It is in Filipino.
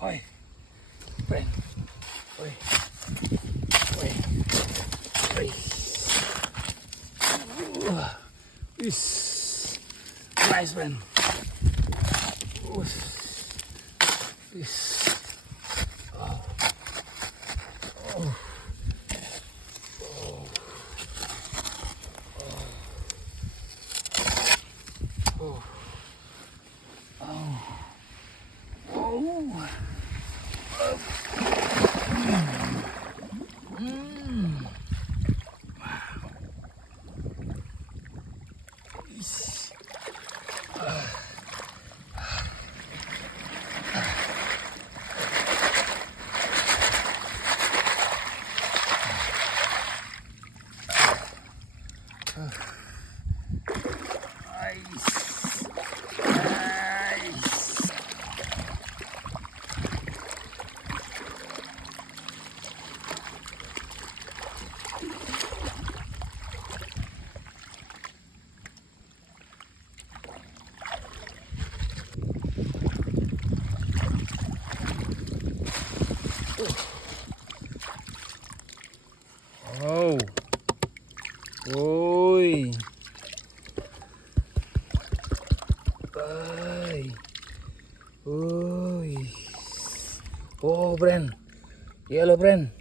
Oi. Friend. Oi. Oi. Oi. Is nice friend. Is. Oh. Oh. Oh. Oh. Uy. Ay. Uy. Oh, Bren. Yellow Bren.